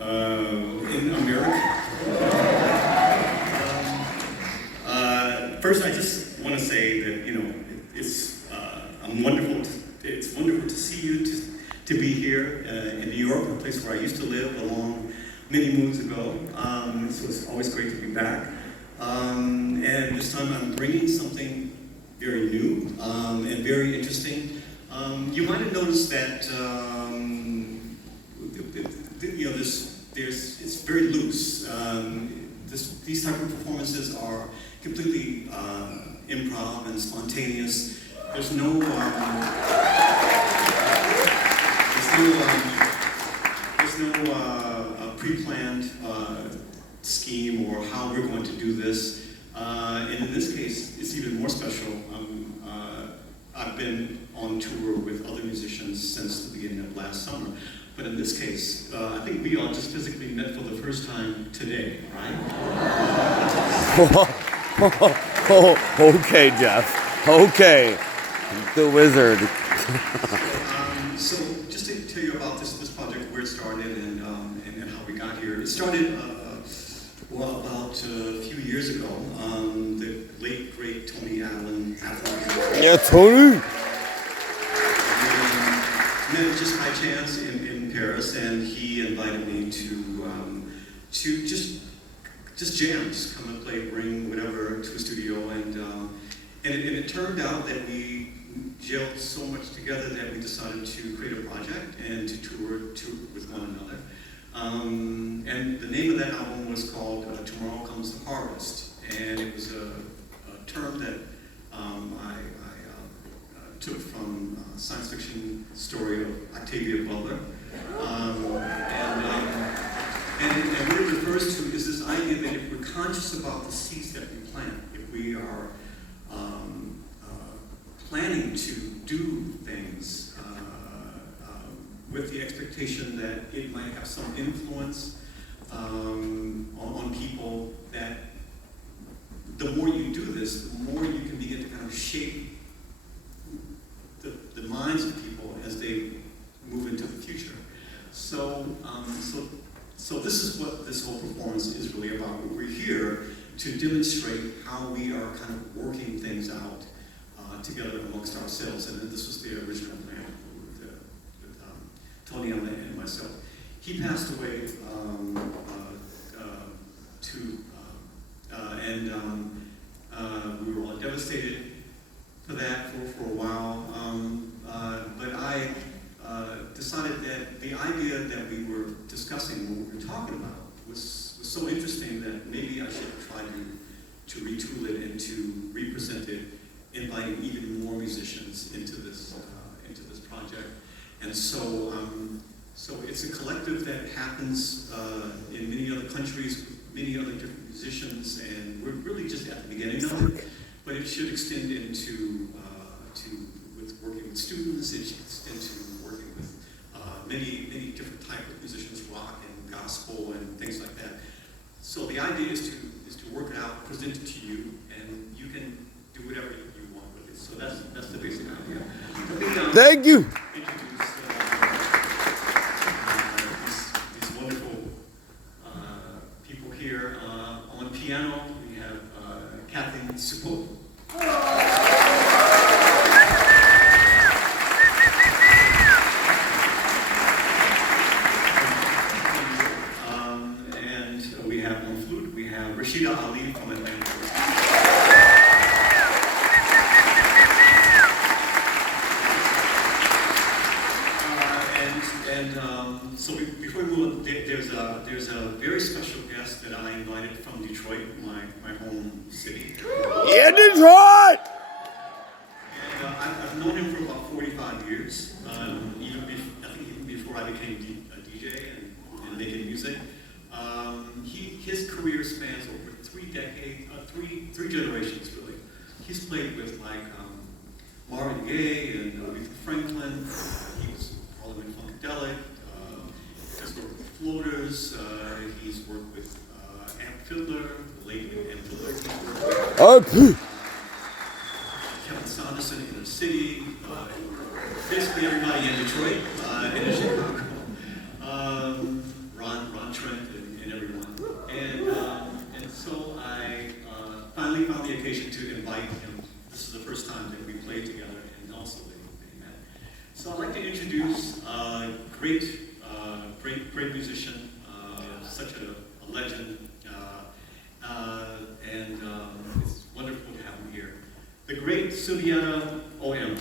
in America. First, I just want to say that it's it's wonderful to see you, to be here in New York, a place where I used to live many moons ago. So it's always great to be back. And this time I'm bringing something very new and very interesting. You might have noticed that it's very loose. These type of performances are completely improv and spontaneous. There's no pre-planned scheme or how we're going to do this. And in this case, it's even more special. I've been on tour with other musicians since the beginning of last summer. But in this case, I think we all just physically met for the first time today, right? Okay, Jeff. Okay. The wizard. So just to tell you about this project, where it started and how we got here. It started about a few years ago. The late great Tony Allen. Yeah, Tony. Met just by chance in Paris, and he invited me to just jam, just come and play, bring whatever to a studio, and it turned out that we gelled so much together that we decided to create a project and to tour with one another. And the name of that album was called Tomorrow Comes the Harvest, and it was a term that I took from a science fiction story of Octavia Butler. And what it refers to is this idea that if we're conscious about the seeds that we plant, if we are planning to do things with the expectation that it might have some influence on people, that the more you do this, the more you can begin to kind of shape the minds of people as they move into the future. So this is what this whole performance is really about. We're here to demonstrate how we are kind of working things out together amongst ourselves. And this was the original plan with Tony and myself. He passed away and we were all devastated for that for a while. But I decided that the idea that we were discussing, what we were talking about, was so interesting that maybe I should try to retool it and to represent it, inviting even more musicians into this project. And so it's a collective that happens in many other countries with many other different musicians, and we're really just at the beginning of it. But it should extend into with working with students. It should extend to working with many different types of musicians, rock and gospel and things like that. So the idea is to work it out, present it to you, and you can do whatever you want with it. So that's the basic idea. Thank you. Introduce these wonderful people here. On piano, we have Kathleen Supové. And we have on flute, we have Rasheeda from Atlanta. So before we move on, there's a very special guest that I invited from Detroit, my home city. Yeah, Detroit! And I've known him for about 45 years, even before I became a DJ and making music. His career spans over 3 decades, three generations really. He's played with like Marvin Gaye and Aretha Franklin. He was Parliament Funkadelic. He's worked with Floaters. He's worked with Amp Fiddler, the late Amp Fiddler. He's worked with Kevin Saunderson in the city. Basically everybody in Detroit and in Chicago. Ron played together and also they met. So I'd like to introduce a great musician, such a legend, and it's wonderful to have him here. The great Suliana O.M.